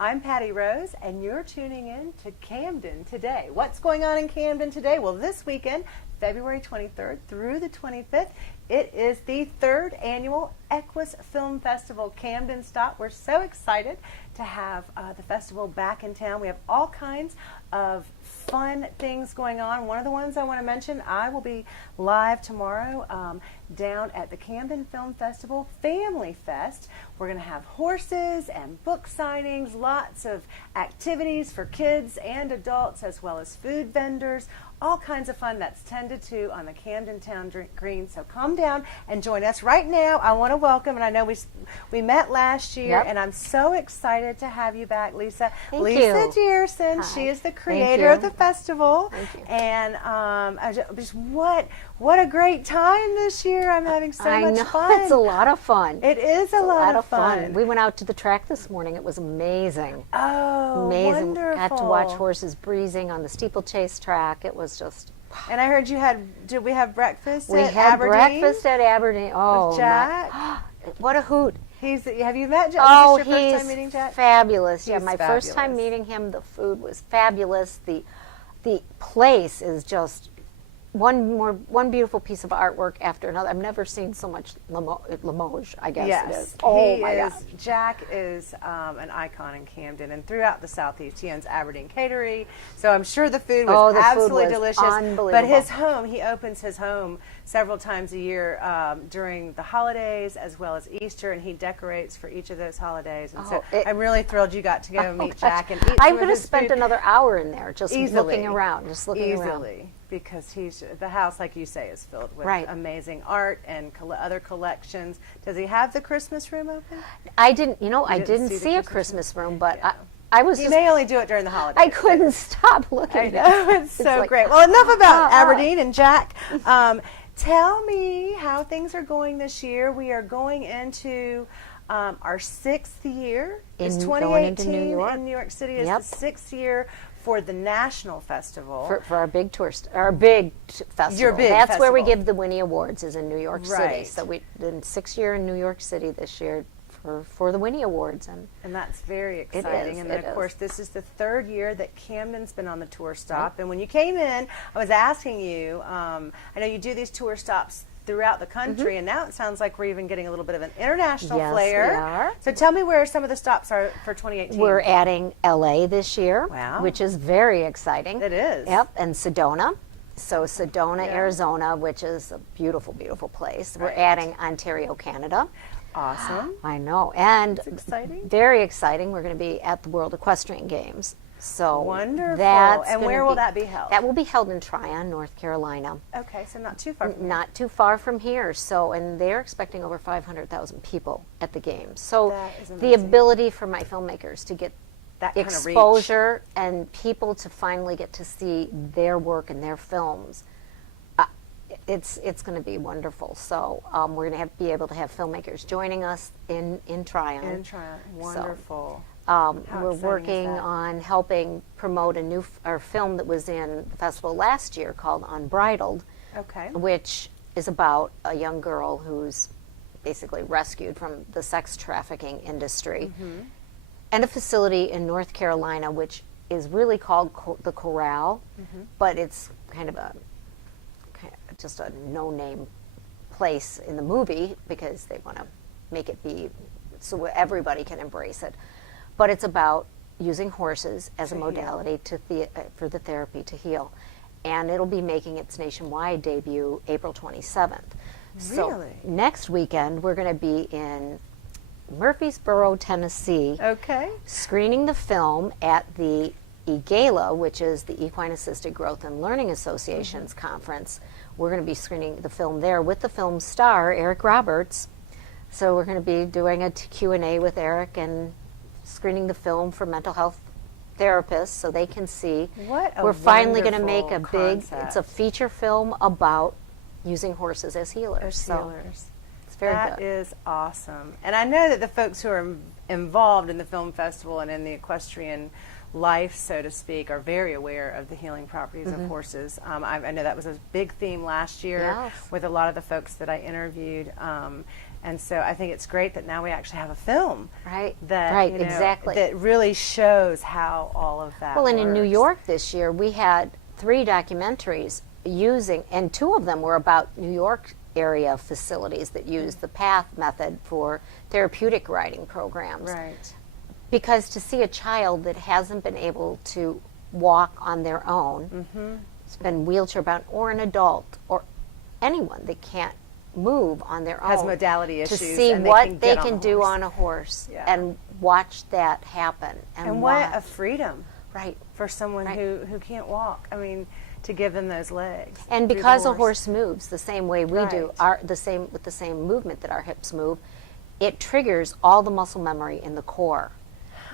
I'm Patty Rose, and you're tuning in to Camden Today. What's going on in Camden today? Well, this weekend, February 23rd through the 25th, it is the third annual EQUUS Film Festival Camden Stop. We're so excited to have the festival back in town. We have all kinds of fun things going on. One of the ones I want to mention, I will be live tomorrow down at the Camden Film Festival Family Fest. We're going to have horses and book signings, lots of activities for kids and adults, as well as food vendors, all kinds of fun. That's 10 to 2 on the Camden Town Green. So come down and join us. Right now, I want to welcome, and I know we met last year, and I'm so excited to have you back, Lisa. Thank you. Diersen. Hi. She is the creator of the festival. Thank you. And just what a great time this year. I'm having so much fun. It's a lot of fun. It is a lot of fun. We went out to the track this morning. It was amazing. Oh, amazing. wonderful. Got to watch horses breezing on the steeplechase track. It was just... And I heard did we have breakfast We at had Aberdeen? breakfast at Aberdeen. Oh, With Jack? What a hoot. Have you met Jack? Oh, Was this your he's first time meeting Jack? fabulous. He's My first time fabulous. meeting him, the food was fabulous. The place is just one beautiful piece of artwork after another. I've never seen so much Limoges, I guess it is. Oh my God. Jack is an icon in Camden and throughout the Southeast. He owns Aberdeen Catery, so I'm sure the food was absolutely delicious. Unbelievable. But his home, he opens his home several times a year during the holidays as well as Easter, and he decorates for each of those holidays. And so I'm really thrilled you got to go meet Jack and eat I some of could have his spent food. another hour in there just Easily. looking around, Easily. Because the house, like you say, is filled with amazing art and other collections. Does he have the Christmas room open? I didn't see a Christmas room, but I was. He may only do it during the holidays. I couldn't stop looking. I know, it's so great. Well, enough about Aberdeen and Jack. Tell me how things are going this year. We are going into our 6th year. It's 2018 New York. in New York City. It's the 6th year for the National Festival. For our big our big festival. Your big That's where we festival. give the Winnie Awards, is in New York City. Right. So we did 6th year in New York City this year for the Winnie Awards. And that's very exciting. And then, of course, this is the 3rd year that Camden's been on the tour stop. And when you came in, I was asking you, I know you do these tour stops throughout the country, and now it sounds like we're even getting a little bit of an international flair. We are. So tell me where some of the stops are for 2018. We're adding LA this year, Wow. which is very exciting. It is. Yep, and Sedona. So Sedona, Arizona, which is a beautiful, beautiful place. We're adding Ontario, Canada. Awesome. I know. And That's exciting. Very exciting. We're going to be at the World Equestrian Games. So wonderful. And where will that be held? That will be held in Tryon, North Carolina. Okay, so not too far from here. Not too far from here. So, and they're expecting over 500,000 people at the games. So That is the amazing. ability for my filmmakers to get That kind of reach. exposure and people to finally get to see their work and their films, it's going to be wonderful. So we're going to be able to have filmmakers joining us in Tryon. In Tryon. Wonderful. We're working on helping promote a new film that was in the festival last year called Unbridled, which is about a young girl who's basically rescued from the sex trafficking industry, and a facility in North Carolina which is really called the Corral, but it's kind of just a no-name place in the movie because they want to make it be so everybody can embrace it. But it's about using horses as a modality for the therapy to heal. And it'll be making its nationwide debut April 27th. So Really? next weekend, we're going to be in Murfreesboro, Tennessee, screening the film at the EGALA, which is the Equine Assisted Growth and Learning Association's conference. We're going to be screening the film there with the film star, Eric Roberts. So we're going to be doing a Q&A with Eric and screening the film for mental health therapists so they can see. We're finally going to make a it's a feature film about using horses as healers. It's very good. That is awesome. And I know that the folks who are involved in the film festival and in the equestrian life, so to speak, are very aware of the healing properties of horses. I know that was a big theme last year with a lot of the folks that I interviewed. And so I think it's great that now we actually have a film that exactly, that really shows how all of that and works. in New York this year we had 3 documentaries using, and 2 of them were about New York area facilities that use the PATH method for therapeutic riding programs. Right. Because to see a child that hasn't been able to walk on their own, it's been wheelchair bound, or an adult, or anyone that can't move on their own, has modality issues, to see and what they can do on a horse and watch that happen. And what a freedom for someone Right. who can't walk. I mean, to give them those legs. And because a horse moves the same way we do, Right. with the same movement that our hips move, it triggers all the muscle memory in the core.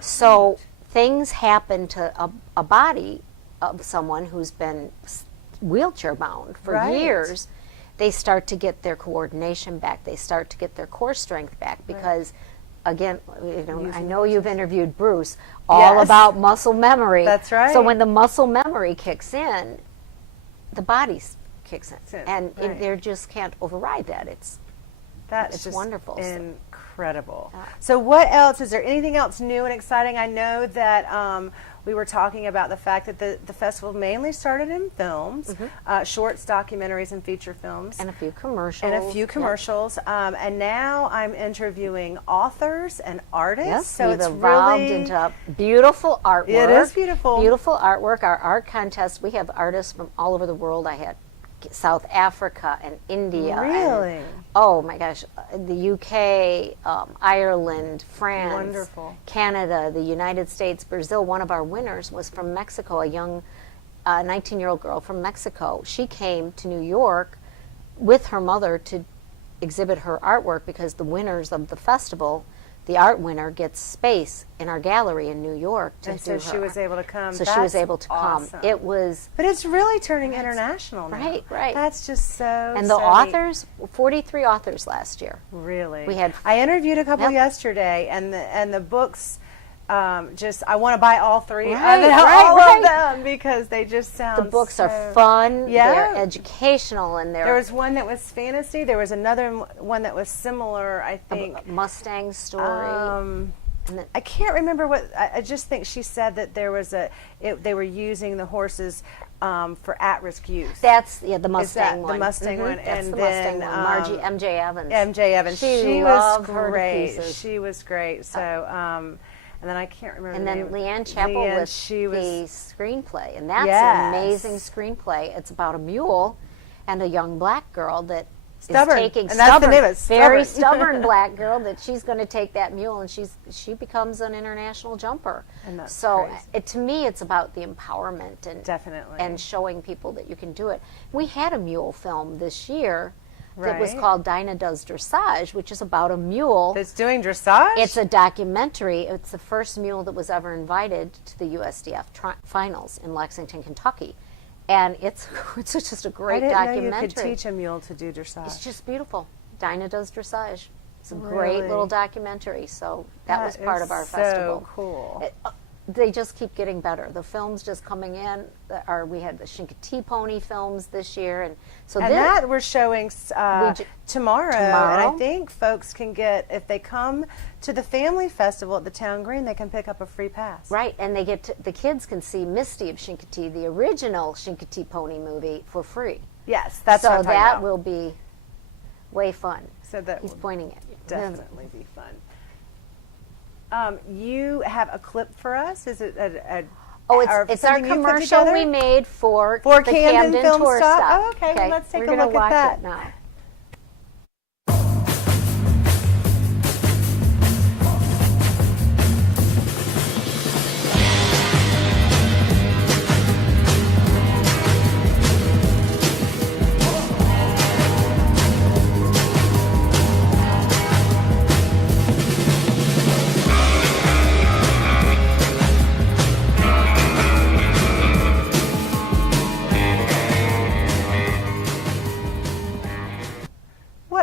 So things happen to a body of someone who's been wheelchair bound for Right. years. They start to get their coordination back. They start to get their core strength back because, again, I know you've interviewed Bruce all about muscle memory. That's right. So when the muscle memory kicks in, the body kicks in, and they just can't override that. It's just wonderful. Incredible. So what else? Is there anything else new and exciting? I know that we were talking about the fact that the festival mainly started in films, shorts, documentaries, and feature films. And a few commercials. And now I'm interviewing authors and artists. Yes, so we've it's evolved really into beautiful artwork. It is beautiful. Beautiful artwork. Our art contest, we have artists from all over the world. I had South Africa and India. Really? And, oh my gosh, the UK, Ireland, France, Wonderful. Canada, the United States, Brazil. One of our winners was from Mexico, a young 19-year-old girl from Mexico. She came to New York with her mother to exhibit her artwork because the winners of the festival, the art winner, gets space in our gallery in New York to and do so her she was art. able to come. So she was able to awesome. come. It was... But it's really turning international now. Right. That's just so And the authors, 43 authors last year. Really? We had... I interviewed a couple yesterday, and the books, I want to buy all 3 all of them because they just sound The books are fun, Yeah. they're educational, and There was one that was fantasy. There was another one that was similar, I think. a Mustang story. And then, I can't remember what. I just think she said that there was they were using the horses for at-risk youth. that's the Mustang one. The Mustang one, That's and the then Mustang one. MJ Evans. MJ Evans. She was loved her to great. pieces. She was great. So, and then I can't remember. And the then name. Leanne Chappell with she was the screenplay, and that's an amazing screenplay. It's about a mule and a young black girl that stubborn. is taking And that's the name of it, very stubborn. stubborn black girl that she's going to take that mule, and she becomes an international jumper. And that's so crazy. to me, it's about the empowerment and Definitely. and showing people that you can do it. We had a mule film this year. That was Right. called Dyna Does Dressage, which is about a mule. That's doing dressage? It's a documentary. It's the first mule that was ever invited to the USDF finals in Lexington, Kentucky. And it's just a great documentary. I didn't know you could teach a mule to do dressage. It's just beautiful. Dyna Does Dressage. It's a great little documentary. So that was part of our festival. So cool. They just keep getting better. The films just coming in. We had the Chincoteague pony films this year, and so that we're showing tomorrow. And I think folks can get, if they come to the family festival at the Town Green, they can pick up a free pass. Right, and they get the kids can see Misty of Chincoteague, the original Chincoteague pony movie, for free. Yes, that's what I'm talking about. will be way fun. So that he's will pointing at you. Definitely be fun. You have a clip for us? Is it it's our commercial we made for the Camden Film tour Stop. stop. Oh, okay. Well, let's take We're a gonna look watch at that it now.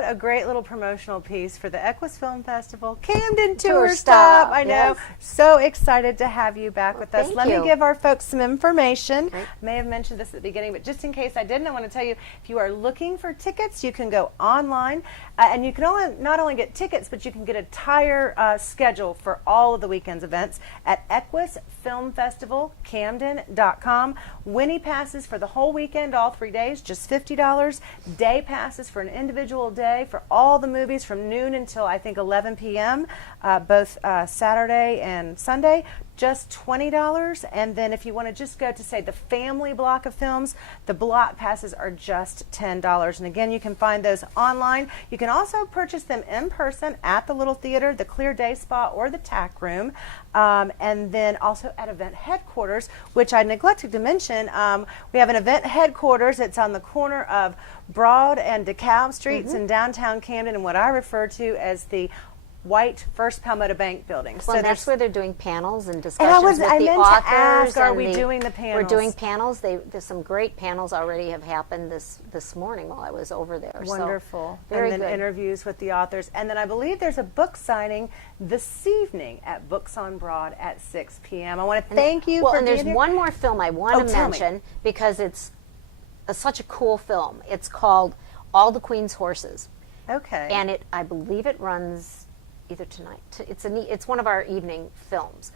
a great little promotional piece for the EQUUS Film Festival Camden Tour Stop. I know. Yes. So excited to have you back with us. Let me give our folks some information. Great. I may have mentioned this at the beginning, but just in case I didn't, I want to tell you, if you are looking for tickets, you can go online, and you can not only get tickets, but you can get a entire schedule for all of the weekend's events at EQUUSFilmFestivalCamden.com. Winnie passes for the whole weekend, all 3 days, just $50. Day passes for an individual day for all the movies from noon until I think 11 p.m., both Saturday and Sunday, just $20. And then if you want to just go to, say, the family block of films, the block passes are just $10. And again, you can find those online. You can also purchase them in person at the Little Theater, the Clear Day Spa, or the TAC Room. And then also at event headquarters, which I neglected to mention. We have an event headquarters. It's on the corner of Broad and DeKalb Streets in downtown Camden, and what I refer to as the white First Palmetto Bank building. Well, so that's where they're doing panels and discussions and with the authors. To ask, are we doing the panels? We're doing panels. There's some great panels already have happened this morning while I was over there. Wonderful. So, very and then good. Interviews with the authors. And then I believe there's a book signing this evening at Books on Broad at 6 p.m. I want to thank you for being here. And there's one more film I want to mention because it's such a cool film. It's called All the Queen's Horses. Okay. And I believe it runs either tonight. It's one of our evening films.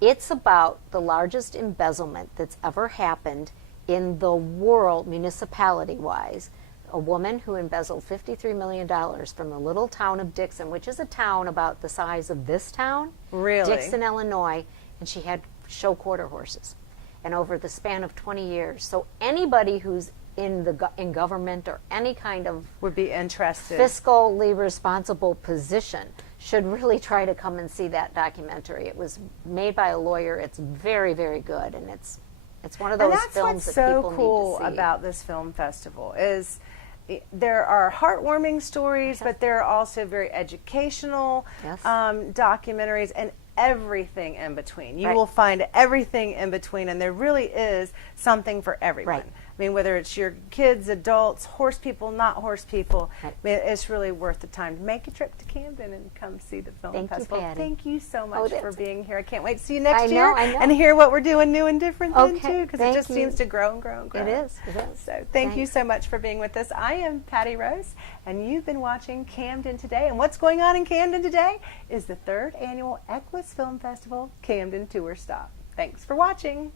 It's about the largest embezzlement that's ever happened in the world, municipality-wise. A woman who embezzled $53 million from the little town of Diersen, which is a town about the size of this town. Really? Diersen, Illinois, and she had show quarter horses. And over the span of 20 years. So anybody who's in government or any kind of would be interested, fiscally responsible position should really try to come and see that documentary. It was made by a lawyer. It's very, very good, and it's one of those films that people need to see. That's what's so cool about this film festival is there are heartwarming stories, but there are also very educational documentaries and everything in between. You will find everything in between, and there really is something for everyone. Right. I mean, whether it's your kids, adults, horse people, not horse people, I mean, it's really worth the time to make a trip to Camden and come see the film festival. You, Patty. Thank you so much for being here. I can't wait to see you next year I know. and hear what we're doing new and different then too, because it just seems to grow and grow and grow. It is. So thank you so much for being with us. I am Patty Rose, and you've been watching Camden Today. And what's going on in Camden today is the 3rd annual EQUUS Film Festival Camden Tour Stop. Thanks for watching.